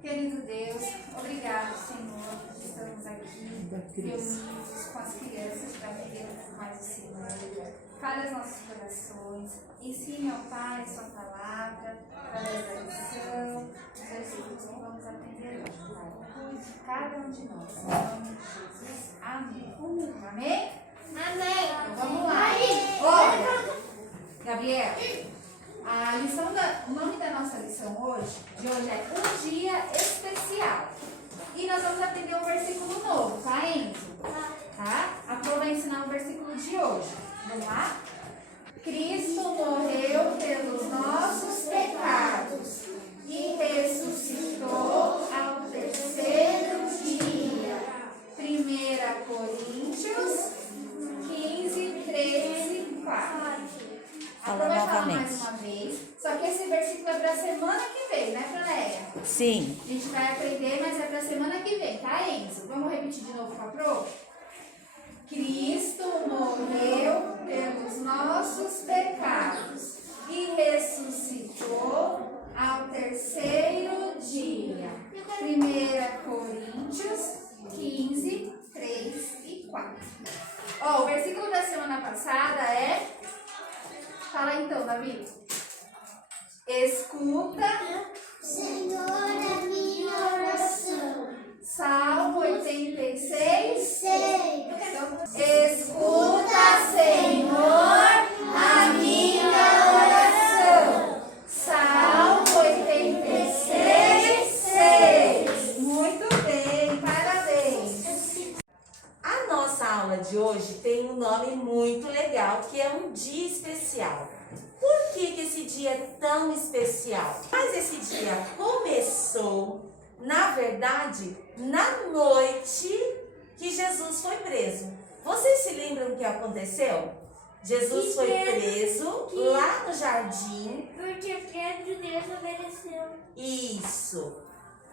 Querido Deus, obrigado, Senhor, por estamos aqui reunidos com as crianças para viver mais o Senhor. Fale aos nossos corações, ensine ao Pai sua palavra, através da lição, dos versículos que vamos aprender hoje, Pai. Cuide de cada um de nós, em nome de Jesus. Amém. Amém? Amém. Então vamos lá. Olha, Gabriel, o nome da nossa lição de hoje é Um Dia Especial. E nós vamos aprender um versículo novo, tá, Enzo? Tá? A Pro vai ensinar o versículo de hoje. Vamos lá? Cristo morreu pelos nossos pecados e ressuscitou ao terceiro dia. 1 Coríntios 15, 3 e 4. A Pro vai falar mais uma vez, só que esse versículo é para a semana que vem, né, Franéia? Sim. A gente vai aprender, mas é para a semana que vem, tá, Enzo? Vamos repetir de novo com a Pro? Cristo morreu pelos nossos pecados e ressuscitou ao terceiro dia. 1 Coríntios 15, 3 e 4. Ó, o versículo da semana passada é... Fala então, Davi. Escuta, Senhor, a minha oração. Salmo 86. Sei. Então, escuta, Senhor, a minha oração. Salmo 86, 6. Muito bem, parabéns. A nossa aula de hoje tem um nome muito legal, que é um dia especial. Por que esse dia é tão especial? Mas esse dia começou, na verdade, na noite que Jesus foi preso. Vocês se lembram o que aconteceu? Jesus foi preso lá no jardim. Porque Pedro desobedeceu. Isso.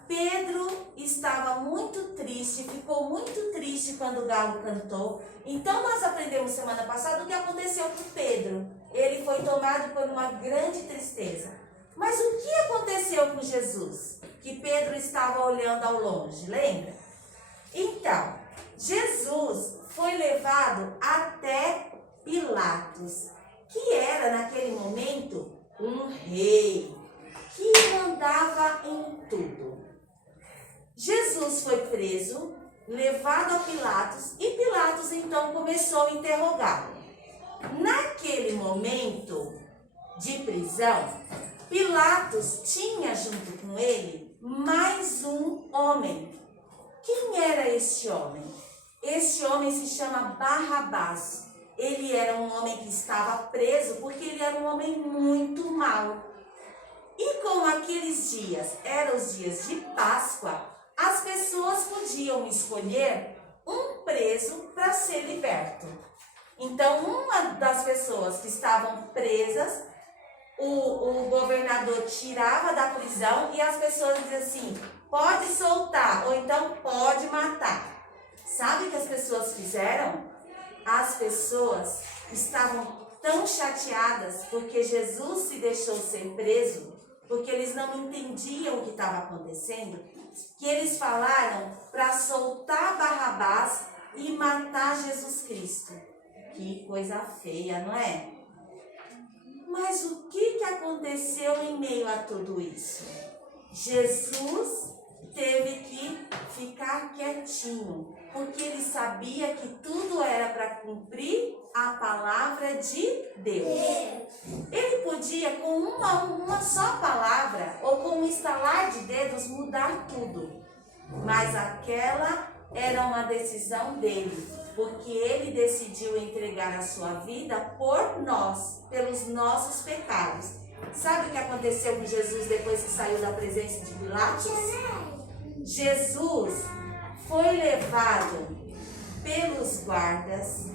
Pedro estava muito triste, ficou muito triste quando o galo cantou. Então nós aprendemos semana passada o que aconteceu com Pedro. Ele foi tomado por uma grande tristeza. Mas o que aconteceu com Jesus? Que Pedro estava olhando ao longe, lembra? Então, Jesus foi levado até Pilatos, que era naquele momento um rei, que mandava em tudo. Jesus foi preso, levado a Pilatos, e Pilatos então começou a interrogá-lo. Naquele momento de prisão, Pilatos tinha junto com ele mais um homem. Quem era este homem? Este homem se chama Barrabás. Ele era um homem que estava preso porque ele era um homem muito mau. E como aqueles dias eram os dias de Páscoa, as pessoas podiam escolher um preso para ser liberto. Então, uma das pessoas que estavam presas, o governador tirava da prisão e as pessoas diziam assim, pode soltar ou então pode matar. Sabe o que as pessoas fizeram? As pessoas estavam tão chateadas porque Jesus se deixou ser preso, porque eles não entendiam o que estava acontecendo, que eles falaram para soltar Barrabás e matar Jesus Cristo. Que coisa feia, não é? Mas o que aconteceu em meio a tudo isso? Jesus teve que ficar quietinho, porque ele sabia que tudo era para cumprir a palavra de Deus. Ele podia, com uma só palavra, ou com um estalar de dedos, mudar tudo. Mas aquela era uma decisão dele, porque ele decidiu entregar a sua vida por nós, pelos nossos pecados. Sabe o que aconteceu com Jesus depois que saiu da presença de Pilatos? Jesus foi levado pelos guardas,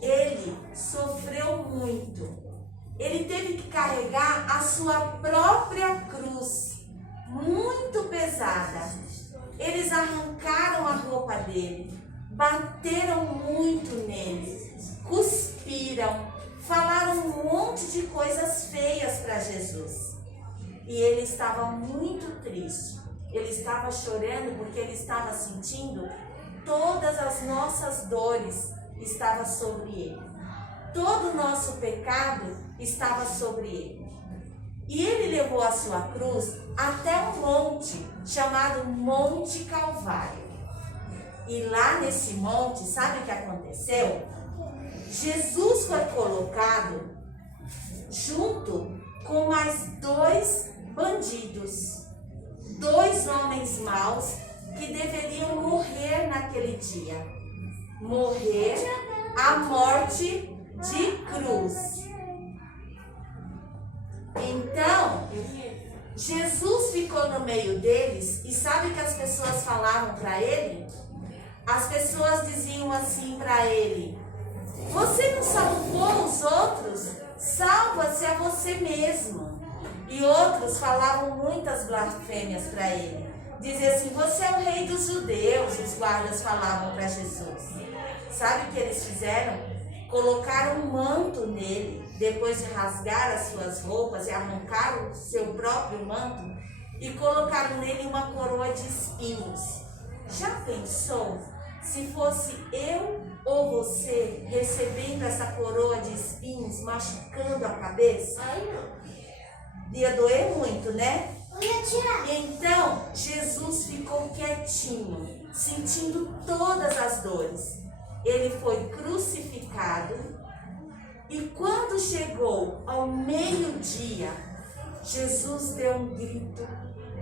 ele sofreu muito, ele teve que carregar a sua própria cruz, muito pesada. Eles arrancaram a roupa dele, bateram muito nele, cuspiram, falaram um monte de coisas feias para Jesus. E ele estava muito triste. Ele estava chorando porque ele estava sentindo todas as nossas dores estavam sobre ele. Todo o nosso pecado estava sobre ele. E ele levou a sua cruz até um monte chamado Monte Calvário. E lá nesse monte, sabe o que aconteceu? Jesus foi colocado junto com mais 2 bandidos, 2 homens maus que deveriam morrer naquele dia. Morrer a morte de cruz. Então, Jesus ficou no meio deles e sabe o que as pessoas falavam para ele? As pessoas diziam assim para ele: você não salvou os outros? Salva-se a você mesmo. E outros falavam muitas blasfêmias para ele. Diziam assim: você é o rei dos judeus, os guardas falavam para Jesus. Sabe o que eles fizeram? Colocaram um manto nele, depois de rasgar as suas roupas e arrancar o seu próprio manto, e colocaram nele uma coroa de espinhos. Já pensou se fosse eu ou você recebendo essa coroa de espinhos, machucando a cabeça? Ia doer muito, né? Então, Jesus ficou quietinho, sentindo todas as dores. Ele foi crucificado e quando chegou ao meio-dia, Jesus deu um grito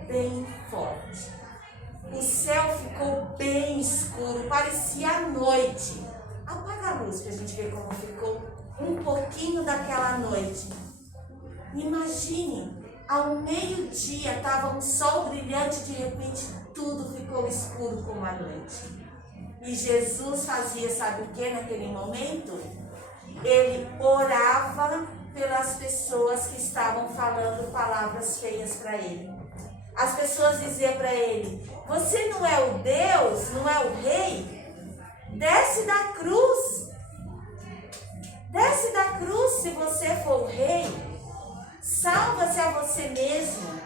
bem forte. O céu ficou bem escuro, parecia noite. Apaga a luz para a gente ver como ficou um pouquinho daquela noite. Imagine, ao meio-dia estava um sol brilhante, de repente tudo ficou escuro como a noite. E Jesus fazia, sabe o que naquele momento? Ele orava pelas pessoas que estavam falando palavras feias para ele. As pessoas diziam para ele: você não é o Deus, não é o rei? Desce da cruz. Desce da cruz se você for o rei. Salva-se a você mesmo.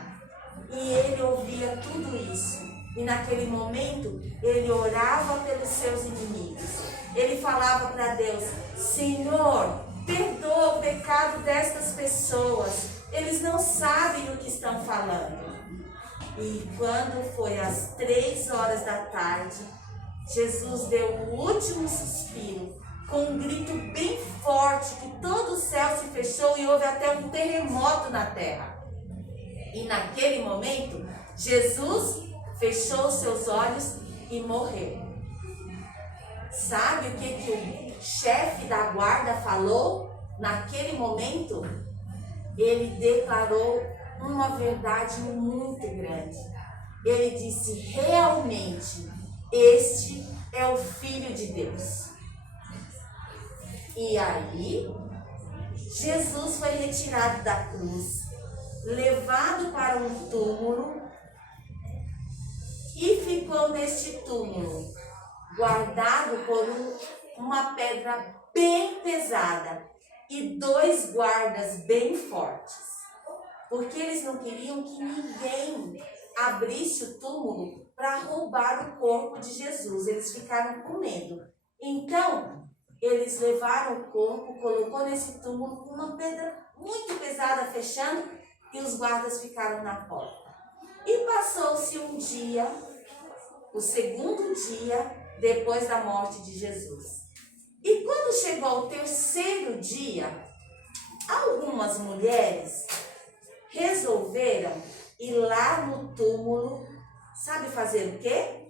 E ele ouvia tudo isso. E naquele momento, ele orava pelos seus inimigos. Ele falava para Deus: Senhor, perdoa o pecado destas pessoas. Eles não sabem o que estão falando. E quando foi às 3 horas da tarde, Jesus deu o último suspiro, com um grito bem forte, que todo o céu se fechou e houve até um terremoto na terra. E naquele momento, Jesus fechou seus olhos e morreu. Sabe o que o chefe da guarda falou naquele momento? Ele declarou uma verdade muito grande. Ele disse: realmente, este é o Filho de Deus. E aí, Jesus foi retirado da cruz, levado para um túmulo e ficou neste túmulo, guardado por uma pedra bem pesada e 2 guardas bem fortes, porque eles não queriam que ninguém abrisse o túmulo para roubar o corpo de Jesus. Eles ficaram com medo. Então, eles levaram o corpo, colocou nesse túmulo com uma pedra muito pesada fechando, e os guardas ficaram na porta. E passou-se um dia, o segundo dia depois da morte de Jesus. E quando chegou o 3º dia, algumas mulheres resolveram ir lá no túmulo, sabe fazer o quê?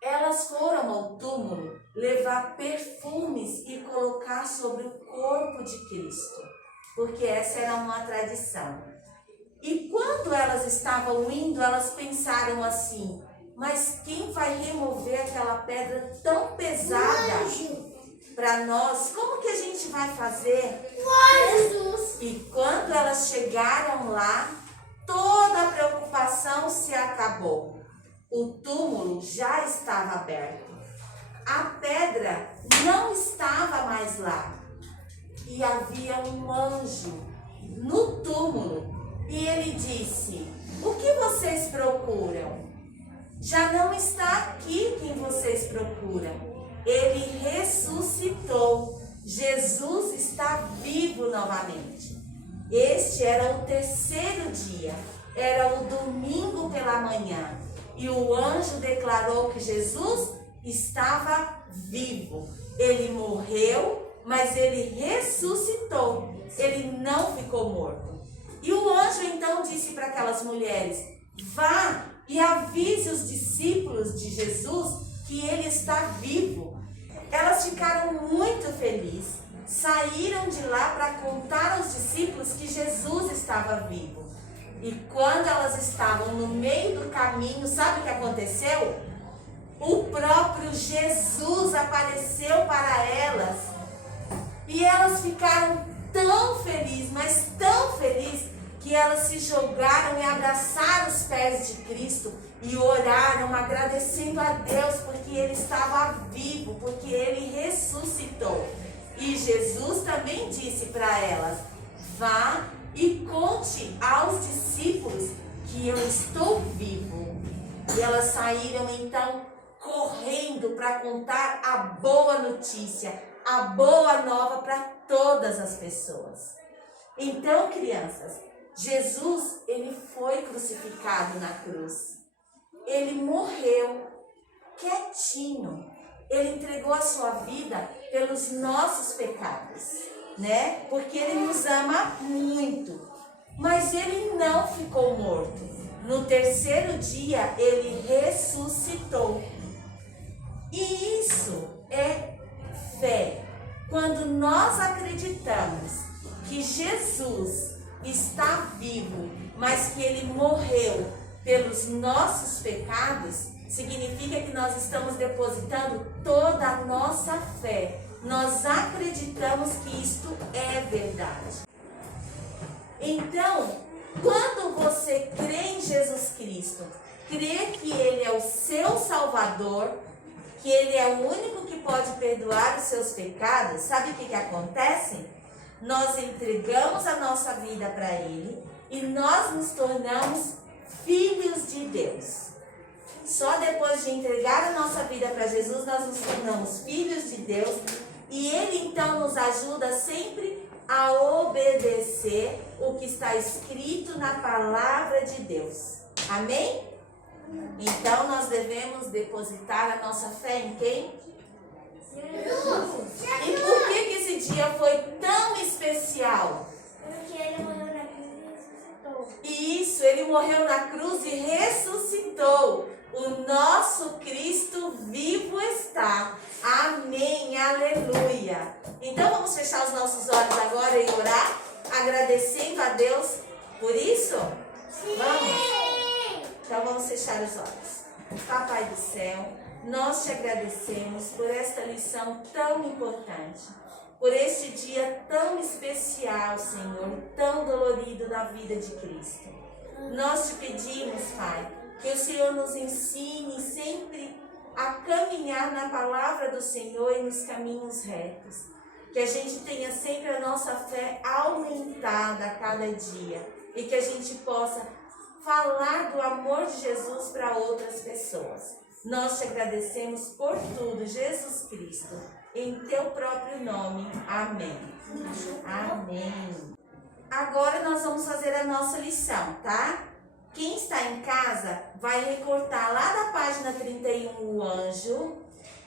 Elas foram ao túmulo levar perfumes e colocar sobre o corpo de Cristo, porque essa era uma tradição. E quando elas estavam indo, elas pensaram assim: mas quem vai remover aquela pedra tão pesada para nós? Como que a gente vai fazer? Jesus! E quando elas chegaram lá, toda a preocupação se acabou. O túmulo já estava aberto. A pedra não estava mais lá. E havia um anjo no túmulo e ele disse: o que vocês procuram? Já não está aqui quem vocês procuram. Ele ressuscitou. Jesus está vivo novamente. Este era o terceiro dia, era o domingo pela manhã. E o anjo declarou que Jesus estava vivo. Ele morreu, mas ele ressuscitou. Ele não ficou morto. E o anjo então disse para aquelas mulheres: vá e avise os discípulos de Jesus que ele está vivo. Elas ficaram muito felizes, saíram de lá para contar aos discípulos que Jesus estava vivo. E quando elas estavam no meio do caminho, sabe o que aconteceu? O próprio Jesus apareceu para elas. E elas ficaram tão felizes, mas tão felizes, que elas se jogaram e abraçaram os pés de Cristo e oraram agradecendo a Deus porque ele estava vivo, porque ele ressuscitou. E Jesus também disse para elas: vá e conte aos discípulos que eu estou vivo. E elas saíram então correndo para contar a boa notícia, a boa nova para todas as pessoas. Então, crianças, Jesus, ele foi crucificado na cruz. Ele morreu quietinho. Ele entregou a sua vida pelos nossos pecados, né? Porque ele nos ama muito. Mas ele não ficou morto. No terceiro dia, ele ressuscitou. E isso é fé. Quando nós acreditamos que Jesus está vivo, mas que ele morreu pelos nossos pecados, significa que nós estamos depositando toda a nossa fé. Nós acreditamos que isto é verdade. Então, quando você crê em Jesus Cristo, crê que ele é o seu Salvador, que ele é o único que pode perdoar os seus pecados, sabe o que acontece? Nós entregamos a nossa vida para ele e nós nos tornamos filhos de Deus. Só depois de entregar a nossa vida para Jesus, nós nos tornamos filhos de Deus e ele então nos ajuda sempre a obedecer o que está escrito na palavra de Deus. Amém? Então nós devemos depositar a nossa fé em quem? E por que esse dia foi tão especial? Porque ele morreu na cruz e ressuscitou. Isso, ele morreu na cruz e ressuscitou. O nosso Cristo vivo está. Amém, aleluia. Então vamos fechar os nossos olhos agora e orar, agradecendo a Deus por isso? Sim. Vamos? Então vamos fechar os olhos. Papai do céu, nós te agradecemos por esta lição tão importante, por este dia tão especial, Senhor, tão dolorido na vida de Cristo. Nós te pedimos, Pai, que o Senhor nos ensine sempre a caminhar na palavra do Senhor e nos caminhos retos. Que a gente tenha sempre a nossa fé aumentada a cada dia e que a gente possa falar do amor de Jesus para outras pessoas. Nós te agradecemos por tudo, Jesus Cristo, em teu próprio nome. Amém. Amém. Agora nós vamos fazer a nossa lição, tá? Quem está em casa vai recortar lá da página 31 o anjo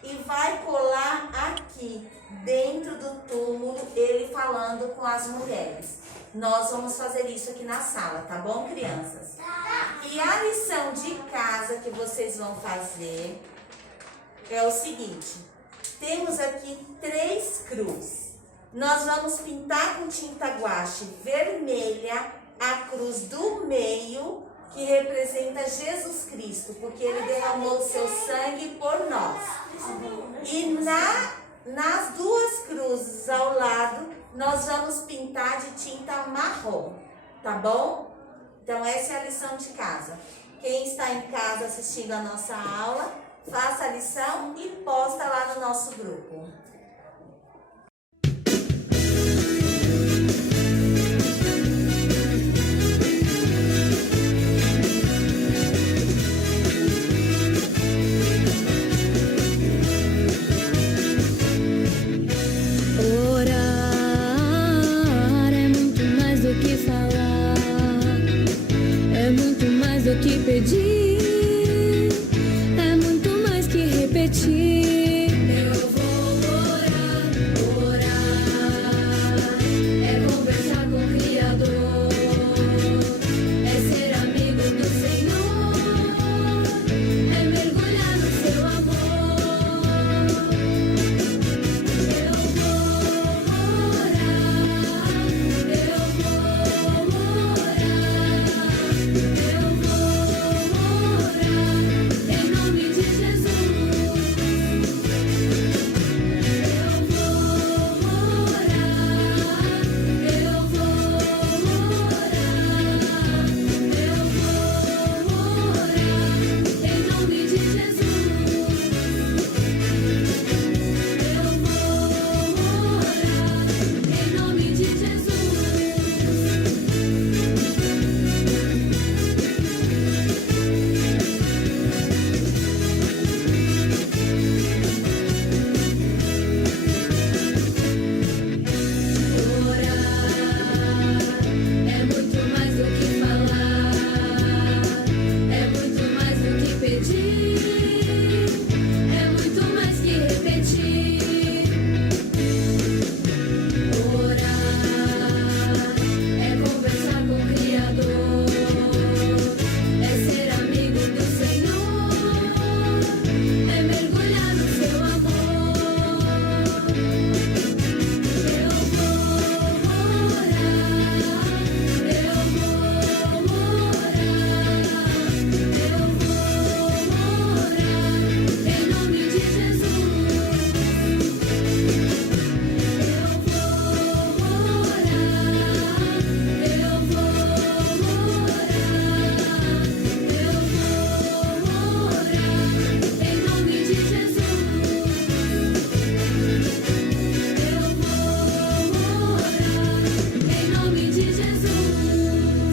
e vai colar aqui dentro do túmulo ele falando com as mulheres. Nós vamos fazer isso aqui na sala, tá bom, crianças? E a lição de casa que vocês vão fazer é o seguinte: temos aqui 3 cruzes. Nós vamos pintar com tinta guache vermelha a cruz do meio, que representa Jesus Cristo, porque ele derramou seu sangue por nós. E nas 2 cruzes ao lado, nós vamos pintar de tinta marrom, tá bom? Então essa é a lição de casa. Quem está em casa assistindo a nossa aula, faça a lição e posta lá no nosso grupo. que pedir.